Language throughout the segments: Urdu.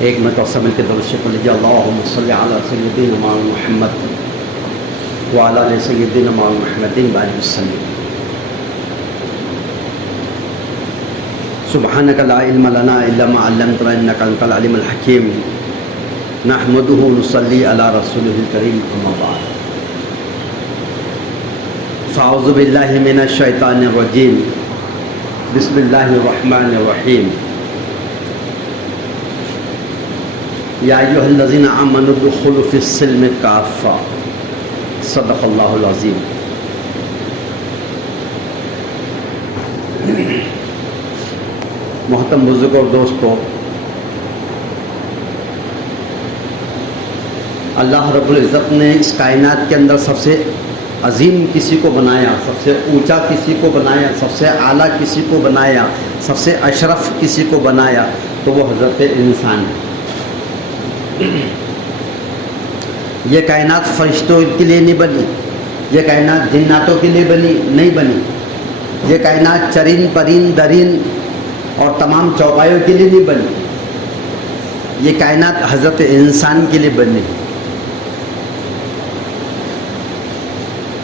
ایک مرتبہ مل کے درود شریف پڑھ لیجیے، اللہم صلی علی سیدنا مولانا محمد وعلی آل سیدنا مولانا محمد وعلیہ وسلم۔ سبحانک لا علم لنا الا ما علمتنا انک انت العلیم الحکیم، نحمدہ ونصلی علی رسولہ الکریم، اما بعد، فاعوذ باللہ من الشیطان الرجیم، بسم اللہ الرحمن الرحیم، یا ایھا الذین آمنوا ادخلوا فی السلم کافہ، صدق اللہ العظیم۔ محترم بزرگ اور دوستو، اللہ رب العزت نے اس کائنات کے اندر سب سے عظیم کسی کو بنایا، سب سے اونچا کسی کو بنایا، سب سے اعلیٰ کسی کو بنایا، سب سے اشرف کسی کو بنایا، تو وہ حضرت انسان ہے۔ یہ کائنات فرشتوں کے لیے نہیں بنی، یہ کائنات جناتوں کے لیے نہیں بنی، یہ کائنات چرین پرین درین اور تمام چوپایوں کے لیے نہیں بنی، یہ کائنات حضرت انسان کے لیے بنی،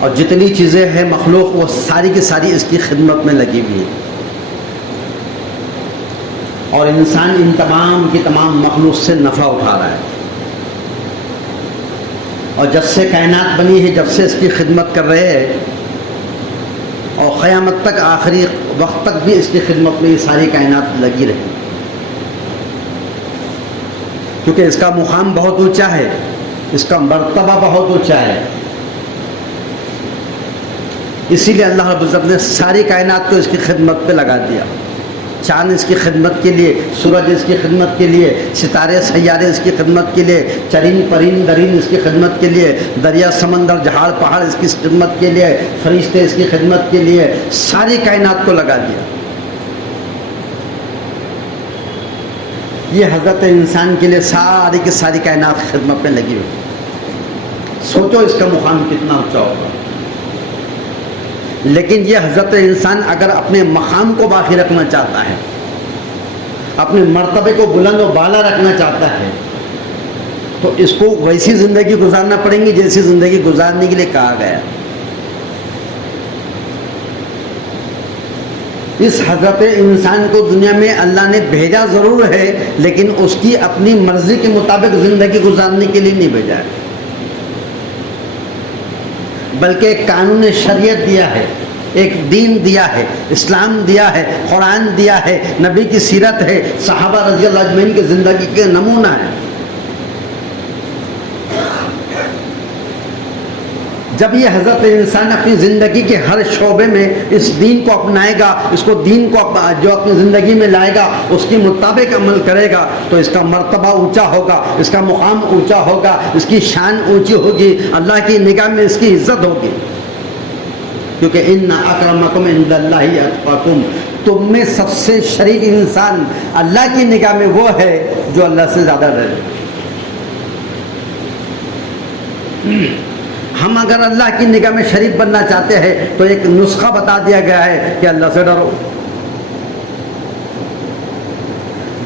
اور جتنی چیزیں ہیں مخلوق وہ ساری کی ساری اس کی خدمت میں لگی ہوئی ہے، اور انسان ان تمام کی تمام مخلوق سے نفع اٹھا رہا ہے، اور جب سے کائنات بنی ہے جب سے اس کی خدمت کر رہے ہیں، اور قیامت تک آخری وقت تک بھی اس کی خدمت میں یہ ساری کائنات لگی رہی، کیونکہ اس کا مقام بہت اونچا ہے، اس کا مرتبہ بہت اونچا ہے، اسی لیے اللہ رب العزت نے ساری کائنات کو اس کی خدمت پہ لگا دیا۔ چاند اس کی خدمت کے لیے، سورج اس کی خدمت کے لیے، ستارے سیارے اس کی خدمت کے لیے، چرین پرین درین اس کی خدمت کے لیے، دریا سمندر جہاڑ پہاڑ اس کی خدمت کے لیے، فرشتے اس کی خدمت کے لیے، ساری کائنات کو لگا دیا۔ یہ حضرت انسان کے لیے ساری کی ساری کائنات خدمت میں لگی ہوئی، سوچو اس کا مقام کتنا اونچا ہوگا۔ لیکن یہ حضرت انسان اگر اپنے مقام کو باقی رکھنا چاہتا ہے، اپنے مرتبے کو بلند و بالا رکھنا چاہتا ہے، تو اس کو ویسی زندگی گزارنا پڑیں گی جیسی زندگی گزارنے کے لیے کہا گیا۔ اس حضرت انسان کو دنیا میں اللہ نے بھیجا ضرور ہے، لیکن اس کی اپنی مرضی کے مطابق زندگی گزارنے کے لیے نہیں بھیجا ہے، بلکہ ایک قانون شریعت دیا ہے، ایک دین دیا ہے، اسلام دیا ہے، قرآن دیا ہے، نبی کی سیرت ہے، صحابہ رضی اللہ اجمعین کی زندگی کے نمونہ ہے۔ جب یہ حضرت انسان اپنی زندگی کے ہر شعبے میں اس دین کو اپنائے گا، اس کو دین کو جو اپنی زندگی میں لائے گا اس کے مطابق عمل کرے گا، تو اس کا مرتبہ اونچا ہوگا، اس کا مقام اونچا ہوگا، اس کی شان اونچی ہوگی، اللہ کی نگاہ میں اس کی عزت ہوگی، کیونکہ ان اکرمکم عند اللہ اتقاکم، تم میں سب سے شریف انسان اللہ کی نگاہ میں وہ ہے جو اللہ سے زیادہ ڈرے۔ ہم اگر اللہ کی نگاہ میں شریف بننا چاہتے ہیں تو ایک نسخہ بتا دیا گیا ہے کہ اللہ سے ڈرو۔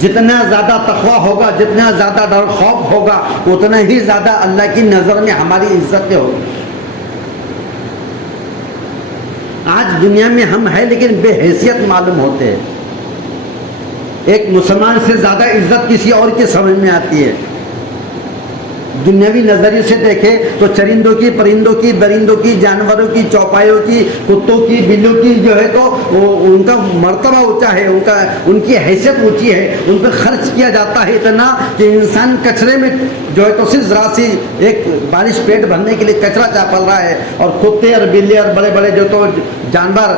جتنا زیادہ تقویٰ ہوگا، جتنا زیادہ ڈر خوف ہوگا، اتنا ہی زیادہ اللہ کی نظر میں ہماری عزتیں ہوگی۔ آج دنیا میں ہم ہیں لیکن بے حیثیت معلوم ہوتے ہیں، ایک مسلمان سے زیادہ عزت کسی اور کی سمجھ میں آتی ہے۔ دنیاوی نظریے سے دیکھیں تو چرندوں کی، پرندوں کی، درندوں کی، جانوروں کی، چوپایوں کی، کتوں کی، بلیوں کی جو ہے تو ان کا مرتبہ اونچا ہے، ان کی حیثیت اونچی ہے، ان پہ خرچ کیا جاتا ہے اتنا کہ انسان کچرے میں جو ہے تو صرف ذرا سی ایک بارش پیٹ بھرنے کے لیے کچرا چاپل رہا ہے، اور کتے اور بلے اور بڑے بڑے جو تو جانور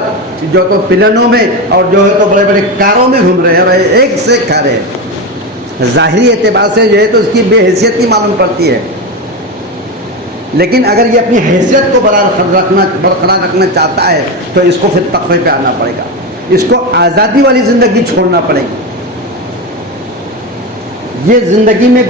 جو تو پلنوں میں اور جو ہے تو بڑے بڑے کاروں میں گھوم رہے ہیں اور ایک سے کھا رہے ہیں۔ ظاہری اعتبار سے جو ہے تو اس کی بے حیثیت کی معلوم پڑتی ہے، لیکن اگر یہ اپنی حیثیت کو برقرار رکھنا چاہتا ہے تو اس کو پھر تقوی پہ آنا پڑے گا، اس کو آزادی والی زندگی چھوڑنا پڑے گی۔ یہ زندگی میں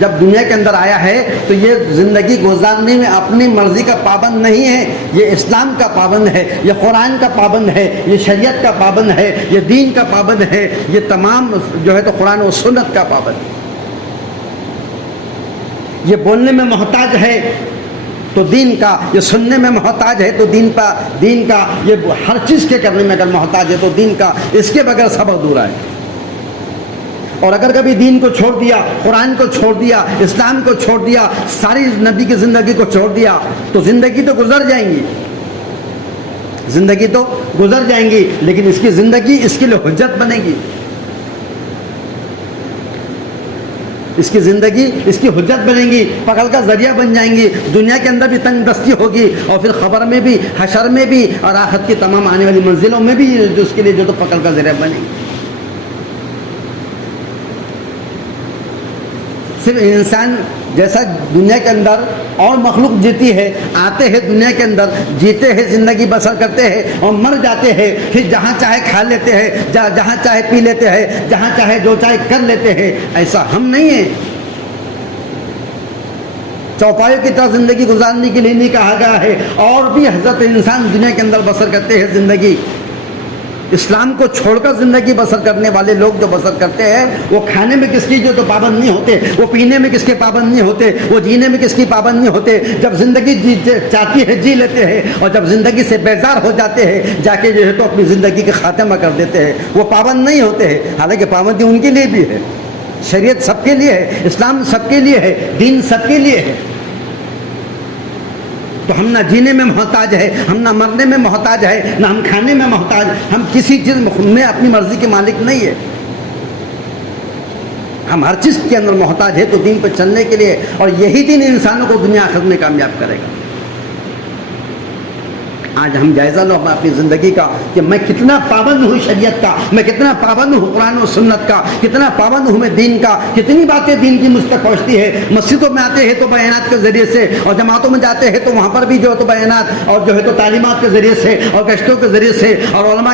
جب دنیا کے اندر آیا ہے تو یہ زندگی گزارنے میں اپنی مرضی کا پابند نہیں ہے، یہ اسلام کا پابند ہے، یہ قرآن کا پابند ہے، یہ شریعت کا پابند ہے، یہ دین کا پابند ہے، یہ تمام جو ہے تو قرآن و سنت کا پابند ہے۔ یہ بولنے میں محتاج ہے تو دین کا، یہ سننے میں محتاج ہے تو دین کا، یہ ہر چیز کے کرنے میں اگر محتاج ہے تو دین کا، اس کے بغیر سب ادھورا ہے۔ اور اگر کبھی دین کو چھوڑ دیا، قرآن کو چھوڑ دیا، اسلام کو چھوڑ دیا، ساری نبی کی زندگی کو چھوڑ دیا، تو زندگی تو گزر جائیں گی، زندگی تو گزر جائیں گی، لیکن اس کی زندگی اس کے لیے حجت بنے گی، اس کی زندگی اس کی حجت بنے گی، پکڑ کا ذریعہ بن جائیں گی، دنیا کے اندر بھی تنگ دستی ہوگی، اور پھر خبر میں بھی، حشر میں بھی، اور آخرت کی تمام آنے والی منزلوں میں بھی جو اس کے لیے جو تو پکڑ کا ذریعہ بنے گی۔ صرف انسان جیسا دنیا کے اندر اور مخلوق جیتی ہے، آتے ہیں دنیا کے اندر، جیتے ہیں، زندگی بسر کرتے ہیں اور مر جاتے ہیں، پھر جہاں چاہے کھا لیتے ہیں، جہاں چاہے پی لیتے ہیں، جہاں چاہے جو چاہے کر لیتے ہیں، ایسا ہم نہیں ہیں۔ چوپایوں کی طرح زندگی گزارنے کے لیے نہیں کہا گیا ہے، اور بھی حضرت انسان دنیا کے اندر بسر کرتے ہیں زندگی۔ اسلام کو چھوڑ کر زندگی بسر کرنے والے لوگ جو بسر کرتے ہیں، وہ کھانے میں کس کی جو تو پابند نہیں ہوتے، وہ پینے میں کس کے پابند نہیں ہوتے، وہ جینے میں کس کی پابند نہیں ہوتے۔ جب زندگی چاہتی ہے جی لیتے ہیں، اور جب زندگی سے بیزار ہو جاتے ہیں جا کے جو ہے تو اپنی زندگی کا خاتمہ کر دیتے ہیں، وہ پابند نہیں ہوتے ہیں۔ حالانکہ پابندی ان کے لیے بھی ہے، شریعت سب کے لیے ہے، اسلام سب کے لیے ہے، دین سب کے لیے ہے۔ تو ہم نہ جینے میں محتاج ہے، ہم نہ مرنے میں محتاج ہے، نہ ہم کھانے میں محتاج، ہم کسی چیز میں اپنی مرضی کے مالک نہیں ہے۔ ہم ہر چیز کے اندر محتاج ہے تو دین پہ چلنے کے لیے، اور یہی دین انسانوں کو دنیا آخرت میں کامیاب کرے گا۔ آج ہم جائزہ لو اپنی زندگی کا کہ میں کتنا پابند ہوں شریعت کا، میں کتنا پابند ہوں قرآن و سنت کا، کتنا پابند ہوں میں دین کا، کتنی باتیں دین کی مجھ تک پہنچتی ہے۔ مسجدوں میں آتے ہیں تو بیانات کے ذریعے سے، اور جماعتوں میں جاتے ہیں تو وہاں پر بھی جو ہے تو بیانات اور جو ہے تو تعلیمات کے ذریعے سے اور گشتوں کے ذریعے سے، اور علماء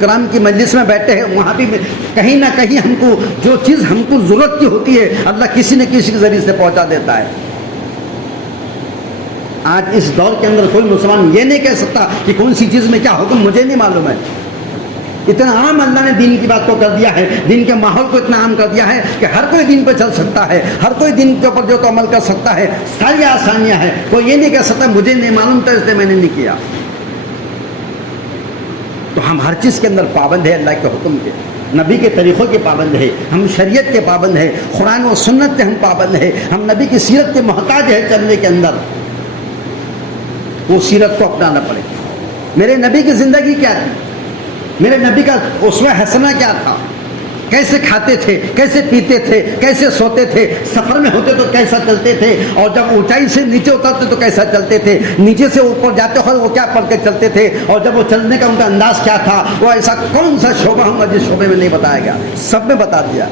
کرام کی مجلس میں بیٹھتے ہیں، وہاں بھی کہیں نہ کہیں ہم کو جو چیز ہم کو ضرورت کی ہوتی ہے اللہ کسی نہ کسی کے ذریعے سے پہنچا دیتا ہے۔ آج اس دور کے اندر کوئی مسلمان یہ نہیں کہہ سکتا کہ کون سی چیز میں کیا حکم مجھے نہیں معلوم ہے۔ اتنا عام اللہ نے دین کی بات کو کر دیا ہے، دین کے ماحول کو اتنا عام کر دیا ہے کہ ہر کوئی دین پہ چل سکتا ہے، ہر کوئی دین کے اوپر جو تو عمل کر سکتا ہے، ساری آسانیاں ہیں۔ کوئی یہ نہیں کہہ سکتا مجھے نہیں معلوم تھا اس لیے میں نے نہیں کیا۔ تو ہم ہر چیز کے اندر پابند ہے، اللہ کے حکم کے، نبی کے طریقوں کے پابند ہے، ہم شریعت کے پابند ہے، قرآن و سنت کے ہم پابند ہے، ہم نبی کی سیرت کے محتاج ہے چلنے کے اندر۔ وہ سیرت کو اپنانا پڑے۔ میرے نبی کی زندگی کیا تھی؟ میرے نبی کا اسوہ حسنہ کیا تھا؟ کیسے کھاتے تھے، کیسے پیتے تھے، کیسے سوتے تھے، سفر میں ہوتے تو کیسا چلتے تھے، اور جب اونچائی سے نیچے اترتے تو کیسا چلتے تھے، نیچے سے اوپر جاتے ہوئے وہ کیا پڑھ کے چلتے تھے، اور جب وہ چلنے کا ان کا انداز کیا تھا، وہ ایسا کون سا شعبہ ہوگا جس شعبے میں نہیں بتایا گیا، سب میں بتا دیا۔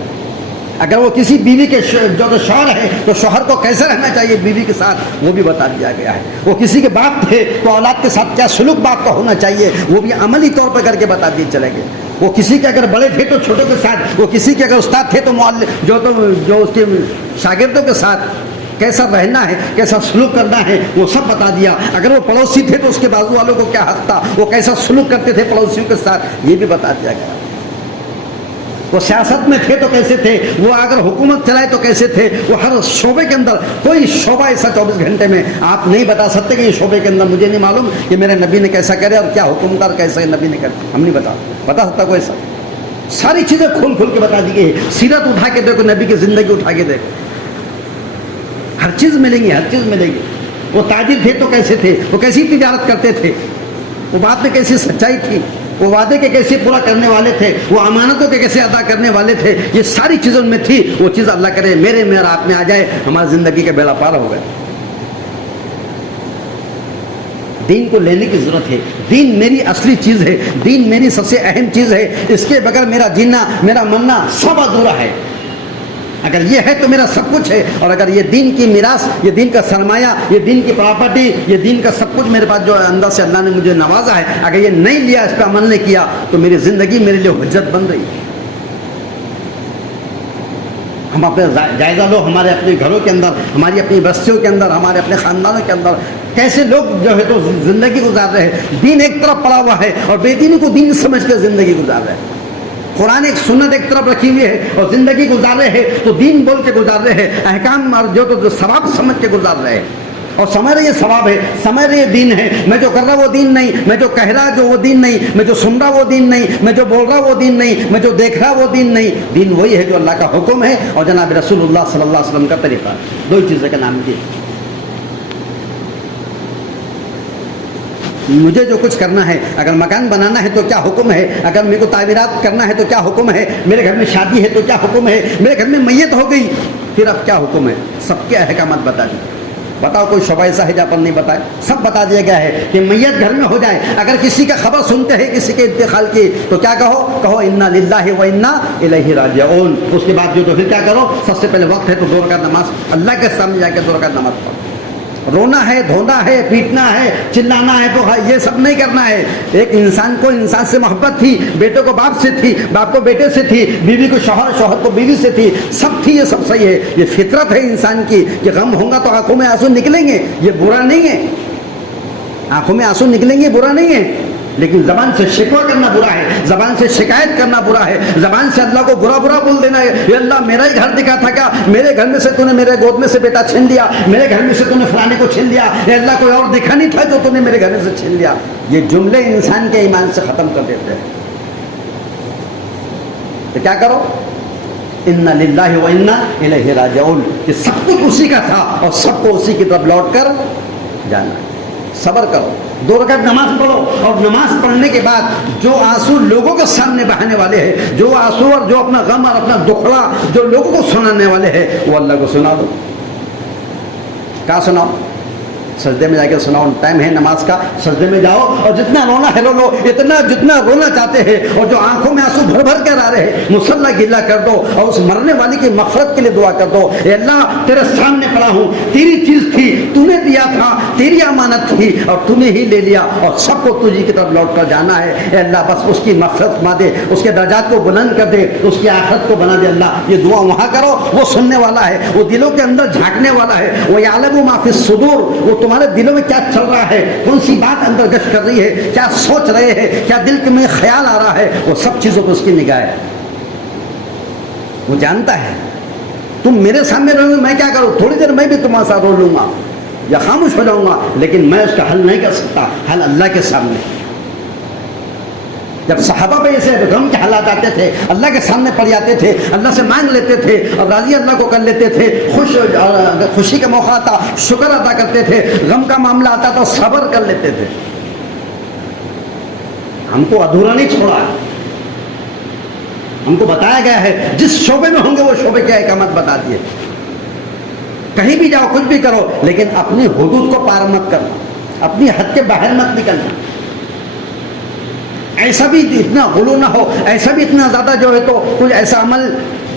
اگر وہ کسی بیوی کے جو تو شوہر ہے تو شوہر کو کیسے رہنا چاہیے بیوی کے ساتھ، وہ بھی بتا دیا گیا ہے۔ وہ کسی کے باپ تھے تو اولاد کے ساتھ کیا سلوک باپ کا ہونا چاہیے، وہ بھی عملی طور پر کر کے بتا دیے چلے گئے۔ وہ کسی کے اگر بڑے تھے تو چھوٹوں کے ساتھ، وہ کسی کے اگر استاد تھے تو جو اس کے شاگردوں کے ساتھ کیسا رہنا ہے، کیسا سلوک کرنا ہے، وہ سب بتا دیا۔ اگر وہ پڑوسی تھے تو اس کے بازو والوں کو کیا حق تھا، وہ کیسا سلوک کرتے تھے پڑوسیوں کے ساتھ، یہ بھی بتا دیا گیا۔ وہ سیاست میں تھے تو کیسے تھے، وہ اگر حکومت چلائے تو کیسے تھے، وہ ہر شعبے کے اندر کوئی شعبہ ایسا 24 گھنٹے میں آپ نہیں بتا سکتے کہ یہ شعبے کے اندر مجھے نہیں معلوم کہ میرے نبی نے کیسا کرے اور کیا حکم تھا اور کیسا نبی نے کرے، ہم نہیں بتا سکتا کوئی ایسا۔ ساری چیزیں کھول کے بتا دی گئی ہے۔ سیرت اٹھا کے دیکھو، نبی کی زندگی اٹھا کے دیکھو، ہر چیز ملے گی، ہر چیز ملے گی۔ وہ تاجر تھے تو کیسے تھے، وہ کیسی تجارت کرتے تھے، وہ بات میں کیسی سچائی تھی، وہ وعدے کے کیسے پورا کرنے والے تھے، وہ امانتوں کے کیسے ادا کرنے والے تھے، یہ ساری چیزوں میں تھی۔ وہ چیز اللہ کرے میرے میں اور آپ میں آ جائے، ہماری زندگی کا بیڑا پار ہو گیا۔ دین کو لینے کی ضرورت ہے، دین میری اصلی چیز ہے، دین میری سب سے اہم چیز ہے، اس کے بغیر میرا جینا، میرا مرنا سب ادھورا ہے۔ اگر یہ ہے تو میرا سب کچھ ہے، اور اگر یہ دین کی میراث، یہ دین کا سرمایہ، یہ دین کی پراپرٹی، یہ دین کا سب کچھ میرے پاس جو اندر سے اللہ نے مجھے نوازا ہے، اگر یہ نہیں لیا، اس پہ عمل نہیں کیا، تو میری زندگی میرے لیے حجت بن رہی ہے۔ ہم اپنے جائزہ لو، ہمارے اپنے گھروں کے اندر، ہماری اپنی بستیوں کے اندر، ہمارے اپنے خاندانوں کے اندر کیسے لوگ جو ہے تو زندگی گزار رہے ہیں۔ دین ایک طرف پڑا ہوا ہے اور بے دینی کو دین سمجھ کے زندگی گزار رہے ہیں۔ قرآن ایک سنت ایک طرف رکھی ہوئی ہے اور زندگی گزار رہے ہیں تو دین بول کے گزار رہے ہیں، احکام اور جو ثواب سمجھ کے گزار رہے ہیں، اور سمجھ رہے یہ ثواب ہے، سمجھ رہے یہ دین ہے. میں جو کر رہا وہ دین نہیں، میں جو کہہ رہا جو وہ دین نہیں، میں جو سن رہا وہ دین نہیں، میں جو بول رہا وہ دین نہیں، میں جو دیکھ رہا وہ دین نہیں. دین وہی ہے جو اللہ کا حکم ہے اور جناب رسول اللہ صلی اللہ علیہ وسلم کا طریقہ. دو ہی چیزیں کا نام دی. مجھے جو کچھ کرنا ہے، اگر مکان بنانا ہے تو کیا حکم ہے، اگر میرے کو تعمیرات کرنا ہے تو کیا حکم ہے، میرے گھر میں شادی ہے تو کیا حکم ہے، میرے گھر میں میت ہو گئی پھر اب کیا حکم ہے، سب کے احکامات بتا دی. بتاؤ کوئی شعبہ ایسا ہے جہاں پر نہیں بتائے؟ سب بتا دیا گیا ہے کہ میت گھر میں ہو جائے، اگر کسی کا خبر سنتے ہیں کسی کے انتقال کی تو کیا کہو انا للہ و انا الیہ راجعون. اس کے بعد جو تو پھر کیا کرو، سب سے پہلے وقت ہے تو 2 رکعت نماز اللہ کے سامنے جا کے 2 رکعت نماز پڑھو. رونا ہے، دھونا ہے، پیٹنا ہے، چلانا ہے تو یہ سب نہیں کرنا ہے. ایک انسان کو انسان سے محبت تھی، بیٹے کو باپ سے تھی، باپ کو بیٹے سے تھی، بیوی کو شوہر، شوہر کو بیوی سے تھی، سب تھی. یہ سب صحیح ہے، یہ فطرت ہے انسان کی کہ غم ہوگا تو آنکھوں میں آنسو نکلیں گے، یہ برا نہیں ہے. آنکھوں میں آنسو نکلیں گے برا نہیں ہے، لیکن زبان سے شکوہ کرنا برا ہے، زبان سے شکایت کرنا برا ہے، زبان سے اللہ کو برا برا بول دینا ہے. یہ اللہ میرا ہی گھر دکھا تھا کیا، میرے گھر میں سے تو نے میرے گود میں سے بیٹا چھین لیا، میرے گھر میں سے تو نے فلانے کو چھین لیا، یہ اللہ کوئی اور دکھا نہیں تھا جو تو نے میرے گھر میں سے چھین لیا. یہ جملے انسان کے ایمان سے ختم کر دیتے ہیں. تو کیا کرو، انا للہ و انا الیہ راجعون، کہ سب کچھ اسی کا تھا اور سب کو اسی کی طرف لوٹ کر جانا. صبر کرو، 2 رکعت نماز پڑھو، اور نماز پڑھنے کے بعد جو آنسو لوگوں کے سامنے بہانے والے ہیں، جو آنسو اور جو اپنا غم اور اپنا دکھڑا جو لوگوں کو سنانے والے ہیں، وہ اللہ کو سنا دو. کہاں سناؤ؟ سجدے میں جا کے سناؤ. ٹائم ہے نماز کا، سجدے میں جاؤ اور جتنا رونا ہے رو لو، جتنا رونا چاہتے ہیں، اور جو آنکھوں میں آنسو بھر بھر کر آ رہے ہیں مصلی گیلا کر دو اور اس مرنے والی کی مغفرت کے لیے دعا کر دو. اے اللہ تیرے سامنے پڑا ہوں، تیری چیز تھی، تو نے دیا تھا، تیری امانت تھی اور تو نے ہی لے لیا اور سب کو تجھی کی طرف لوٹ کر جانا ہے. اے اللہ بس اس کی مغفرت فرما دے، اس کے درجات کو بلند کر دے، اس کی آخرت کو بنا دے. اللہ یہ دعا وہاں کرو، وہ سننے والا ہے، وہ دلوں کے اندر جھانکنے والا ہے. وہ یعلم ما فی الصدور، وہ تمہارے دلوں میں کیا چل رہا ہے، کون سی بات اندر گشت کر رہی ہے، کیا سوچ رہے ہیں، کیا دل کے میں خیال آ رہا ہے، وہ سب چیزوں کو اس کی نگاہ ہے. وہ جانتا ہے. تم میرے سامنے رہو گے میں کیا کروں، تھوڑی دیر میں بھی تمہارے ساتھ رو لوں گا یا خاموش ہو جاؤں گا، لیکن میں اس کا حل نہیں کر سکتا، حل اللہ کے سامنے. جب صحابہ پہ ایسے غم کے حالات آتے تھے، اللہ کے سامنے پڑ جاتے تھے، اللہ سے مانگ لیتے تھے اور راضی اللہ کو کر لیتے تھے. خوشی کا موقع آتا شکر ادا کرتے تھے، غم کا معاملہ آتا تو صبر کر لیتے تھے. ہم کو ادھورا نہیں چھوڑا، ہم کو بتایا گیا ہے جس شعبے میں ہوں گے وہ شعبے کی احکامات بتا دیے. کہیں بھی جاؤ کچھ بھی کرو لیکن اپنی حدود کو پار مت کرنا، اپنی حد کے باہر مت نکلنا. ایسا بھی اتنا غلو نہ ہو، ایسا بھی اتنا زیادہ جو ہے تو کچھ ایسا عمل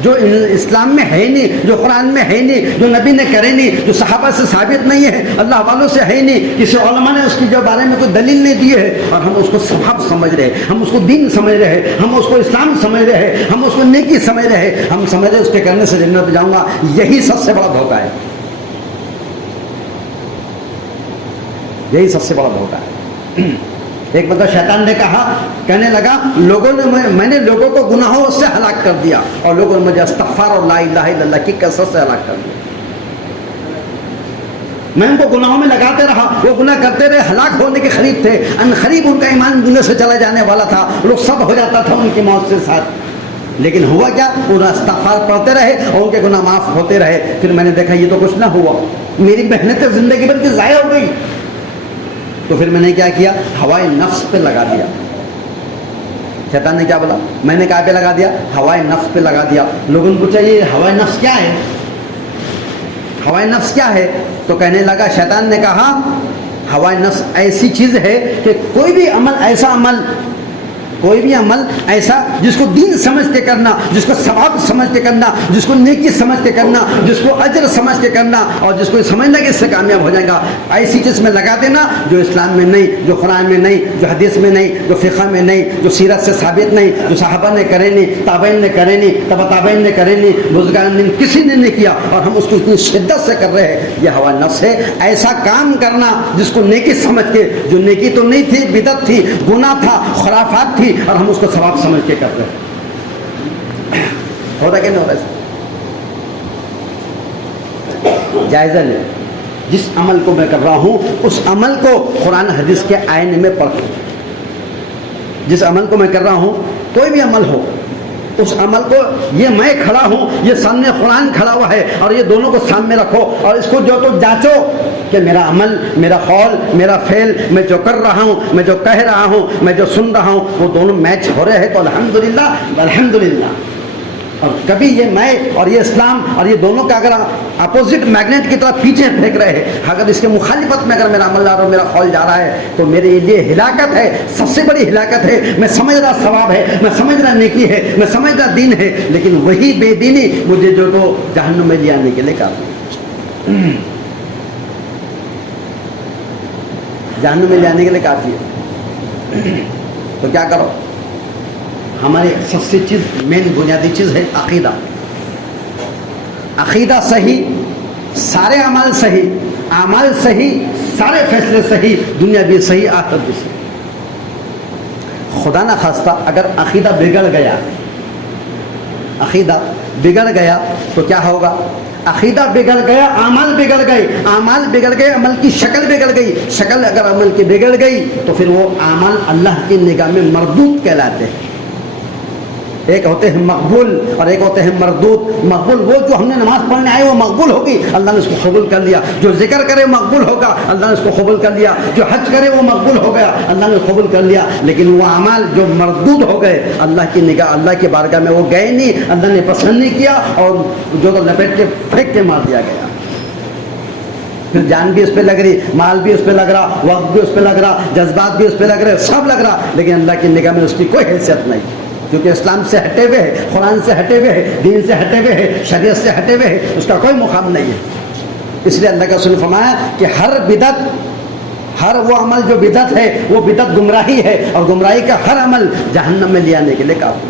جو اسلام میں ہے نہیں، جو قرآن میں ہے نہیں، جو نبی نے کرے نہیں، جو صحابہ سے ثابت نہیں ہے، اللہ والوں سے ہے نہیں، کسی علماء نے اس کی جو بارے میں کوئی دلیل نہیں دی ہے، اور ہم اس کو ثواب سمجھ رہے ہیں، ہم اس کو دین سمجھ رہے ہیں، ہم اس کو اسلام سمجھ رہے ہیں، ہم اس کو نیکی سمجھ رہے ہیں، ہم سمجھ رہے ہیں اس کے کرنے سے جنت جاؤں گا. یہی سب سے بڑا دھوکہ ہے، یہی سب سے بڑا دھوکہ ہے. ایک مطلب شیطان نے کہا، کہنے لگا لوگوں نے میں نے لوگوں کو گناہوں سے ہلاک کر دیا اور لوگوں نے مجھے استغفار اور لا الہ الا اللہ کی کثرت سے ہلاک کر دیا. میں ان کو گناہوں میں لگاتے رہا، وہ گناہ کرتے رہے، ہلاک ہونے کے قریب تھے، ان قریب ان کا ایمان دنیا سے چلا جانے والا تھا، لوگ سب ہو جاتا تھا ان کی موت سے ساتھ. لیکن ہوا کیا، انہیں استغفار پڑھتے رہے اور ان کے گناہ معاف ہوتے رہے. پھر میں نے دیکھا یہ تو کچھ نہ ہوا، میری محنت زندگی بھر کی ضائع ہو گئی. تو پھر میں نے کیا کیا، ہوائے نفس پہ لگا دیا. شیطان نے کیا بولا، میں نے کہاں پہ لگا دیا، ہوائے نفس پہ لگا دیا. لوگوں کو پوچھا یہ ہوائے نفس کیا ہے، ہوائے نفس کیا ہے؟ تو کہنے لگا، شیطان نے کہا ہوائے نفس ایسی چیز ہے کہ کوئی بھی عمل ایسا جس کو دین سمجھ کے کرنا، جس کو ثواب سمجھ کے کرنا، جس کو نیکی سمجھ کے کرنا، جس کو اجر سمجھ کے کرنا اور جس کو سمجھنا کہ اس سے کامیاب ہو جائے گا، ایسی چیز میں لگا دینا جو اسلام میں نہیں، جو قرآن میں نہیں، جو حدیث میں نہیں، جو فقہ میں نہیں، جو سیرت سے ثابت نہیں، جو صحابہ نے کرے نہیں، تابعین نے کرے نہیں، تبع تابعین نے کرے نہیں، بزرگان نے کسی نے نہیں کیا، اور ہم اس کو اتنی شدت سے کر رہے ہیں. یہ ہوا نفس ہے. ایسا کام کرنا جس کو نیکی سمجھ کے، جو نیکی تو نہیں تھی، بدعت تھی، گناہ تھا، خرافات تھی، اور ہم اس کو ثواب سمجھ کے کر رہے ہیں. ہو رہا کہ نہیں ہو رہا؟ جائزہ لیں، جس عمل کو میں کر رہا ہوں اس عمل کو قرآن حدیث کے آئینے میں پرکھو. جس عمل کو میں کر رہا ہوں، کوئی بھی عمل ہو، اس عمل کو، یہ میں کھڑا ہوں، یہ سامنے قرآن کھڑا ہوا ہے، اور یہ دونوں کو سامنے رکھو اور اس کو جو تو جانچو کہ میرا عمل، میرا قول، میرا فعل، میں جو کر رہا ہوں، میں جو کہہ رہا ہوں، میں جو سن رہا ہوں، وہ دونوں میچ ہو رہے ہیں تو الحمدللہ الحمدللہ. اور کبھی یہ میں اور یہ اسلام اور یہ دونوں کا اگر اپوزٹ میگنیٹ کی طرح پیچھے پھینک رہے ہیں، اگر اس کے مخالفت میں اگر میرا عمل جا رہا ہے، میرا قول جا رہا ہے، تو میرے لیے ہلاکت ہے، سب سے بڑی ہلاکت ہے. میں سمجھ رہا ثواب ہے، میں سمجھ رہا نیکی ہے، میں سمجھ رہا دین ہے، لیکن وہی بے دینی مجھے جو تو جہنم میں لے آنے کے لیے کافی ہے. جہنم میں لے آنے کے لیے کافی ہے. تو کیا کرو؟ ہماری سب سے چیز، مین بنیادی چیز ہے عقیدہ. عقیدہ صحیح، سارے اعمال صحیح، اعمال صحیح، سارے فیصلے صحیح، دنیا بھی صحیح، آخرت بھی صحیح. خدا نہ خواستہ اگر عقیدہ بگڑ گیا، عقیدہ بگڑ گیا تو کیا ہوگا؟ عقیدہ بگڑ گیا، اعمال بگڑ گئے، اعمال بگڑ گئے، عمل کی شکل بگڑ گئی. شکل اگر عمل کی بگڑ گئی تو پھر وہ اعمال اللہ کی نگاہ میں مردود کہلاتے ہیں. ایک ہوتے ہیں مقبول اور ایک ہوتے ہیں مردود. مقبول وہ جو ہم نے نماز پڑھنے آئے وہ مقبول ہوگی، اللہ نے اس کو قبول کر لیا. جو ذکر کرے مقبول ہوگا، اللہ نے اس کو قبول کر لیا. جو حج کرے وہ مقبول ہو گیا، اللہ نے قبول کر لیا. لیکن وہ اعمال جو مردود ہو گئے، اللہ کی نگاہ، اللہ کی بارگاہ میں وہ گئے نہیں، اللہ نے پسند نہیں کیا، اور جو تو لپیٹ کے پھینک کے مار دیا گیا. پھر جان بھی اس پہ لگ رہی، مال بھی اس پہ لگ رہا، وقت بھی اس پہ لگ رہا، جذبات بھی اس پہ لگ رہے، سب لگ رہا، لیکن اللہ کی نگاہ میں اس کی کوئی حیثیت نہیں، کیونکہ اسلام سے ہٹے ہوئے ہے، قرآن سے ہٹے ہوئے ہے، دین سے ہٹے ہوئے ہے، شریعت سے ہٹے ہوئے ہے، اس کا کوئی مقام نہیں ہے. اس لیے اللہ کا رسول نے فرمایا کہ ہر بدعت، ہر وہ عمل جو بدعت ہے وہ بدعت گمراہی ہے، اور گمراہی کا ہر عمل جہنم میں لے آنے کے لیے کافی.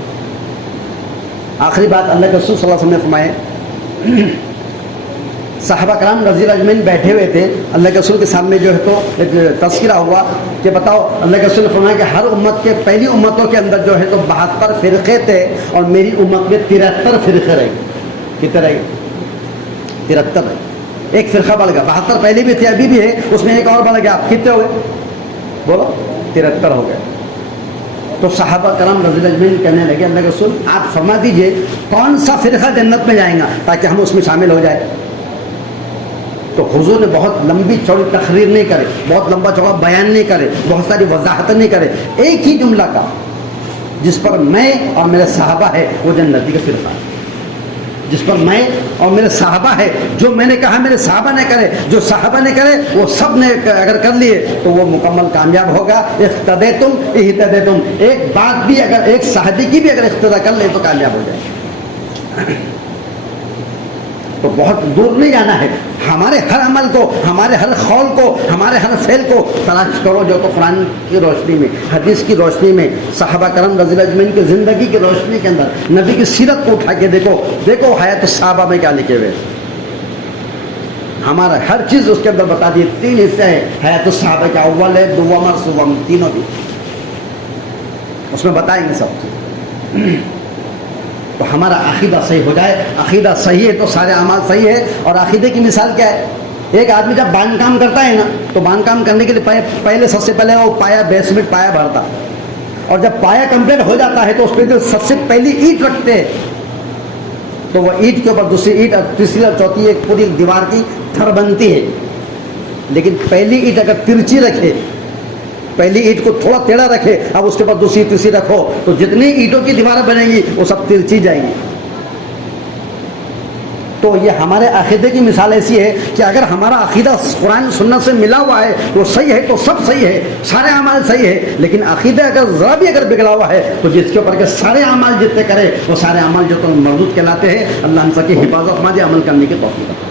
آخری بات اللہ کے رسول صلی اللہ علیہ وسلم نے فرمائے، صحابہ کرام رضی اللہ اجمعین بیٹھے ہوئے تھے، اللہ کے رسول کے سامنے جو ہے تو ایک تذکرہ ہوا کہ بتاؤ، اللہ کے رسول نے فرمایا کہ ہر امت کے، پہلی امتوں کے اندر جو ہے تو 72 فرقے تھے، اور میری امت میں 73 فرقے رہے. کتنے رہے؟ 73 رہے. ایک فرقہ بڑھ گیا. 72 پہلے بھی تھے، ابھی بھی ہے، اس میں ایک اور بڑھ گیا. کتنے ہو گئے؟ بولو. 73 ہو گئے. تو صحابہ کرام رضی اللہ اجمعین کہنے لگے، اللہ کے رسول آپ فرما دیجئے کون سا فرقہ جنت میں جائیں گا تاکہ ہم اس میں شامل ہو جائیں. تو حضور نے بہت لمبی چوڑی تقریر نہیں کرے، بہت لمبا چوڑا بیان نہیں کرے، بہت ساری وضاحت نہیں کرے، ایک ہی جملہ کا، جس پر میں اور میرے صحابہ ہے وہ جنتی کا فرقہ ہے. جس پر میں اور میرے صحابہ ہے، جو میں نے کہا میرے صحابہ نے کرے، جو صحابہ نے کرے وہ سب نے اگر کر لیے تو وہ مکمل کامیاب ہوگا. اقتدیتم اہتدیتم، ایک بات بھی اگر، ایک صحابی کی بھی اگر اقتدا کر لے تو کامیاب ہو جائے. تو بہت دور نہیں جانا ہے. ہمارے ہر عمل کو، ہمارے ہر قول کو، ہمارے ہر فعل کو تلاش کرو جو تو قرآن کی روشنی میں، حدیث کی روشنی میں، صحابہ کرام رضی اللہ اجمعین کی زندگی کی روشنی کے اندر، نبی کی سیرت کو اٹھا کے دیکھو، دیکھو حیات الصحابہ میں کیا لکھے ہوئے. ہمارا ہر چیز اس کے اندر بتا دی. 3 حصے ہیں حیات الصحابہ کے، اول ہے، دوم اور سوم، تینوں بھی اس میں بتائیں گے سب چیز. تو ہمارا عقیدہ صحیح ہو جائے. عقیدہ صحیح ہے تو سارے اعمال صحیح ہے. اور عقیدے کی مثال کیا ہے؟ ایک آدمی جب باندھ کام کرتا ہے نا، تو باندھ کام کرنے کے لیے پہلے سب سے پہلے وہ پایا، بیسمنٹ پایا بھرتا، اور جب پایا کمپلیٹ ہو جاتا ہے تو اس پہ جو سب سے پہلی اینٹ رکھتے ہیں، تو وہ اینٹ کے اوپر دوسری اینٹ اور تیسری اور چوتھی ایک پوری دیوار کی تھر بنتی ہے. لیکن پہلی اینٹ اگر ترچی رکھے، پہلی اینٹ کو تھوڑا ٹیڑھا رکھے، اب اس کے بعد دوسری تیسری رکھو، تو جتنی اینٹوں کی دیواریں بنیں گی وہ سب ترچی جائیں گی. تو یہ ہمارے عقیدے کی مثال ایسی ہے کہ اگر ہمارا عقیدہ قرآن سنت سے ملا ہوا ہے تو صحیح ہے، تو سب صحیح ہے، سارے اعمال صحیح ہے. لیکن عقیدہ اگر ذرا بھی اگر بگڑا ہوا ہے تو جس کے اوپر کے سارے اعمال جتنے کرے وہ سارے اعمال جو تو مردود کہلاتے ہیں. اللہ ہم سب کی حفاظت فرمائے، عمل کرنے کی توفیق.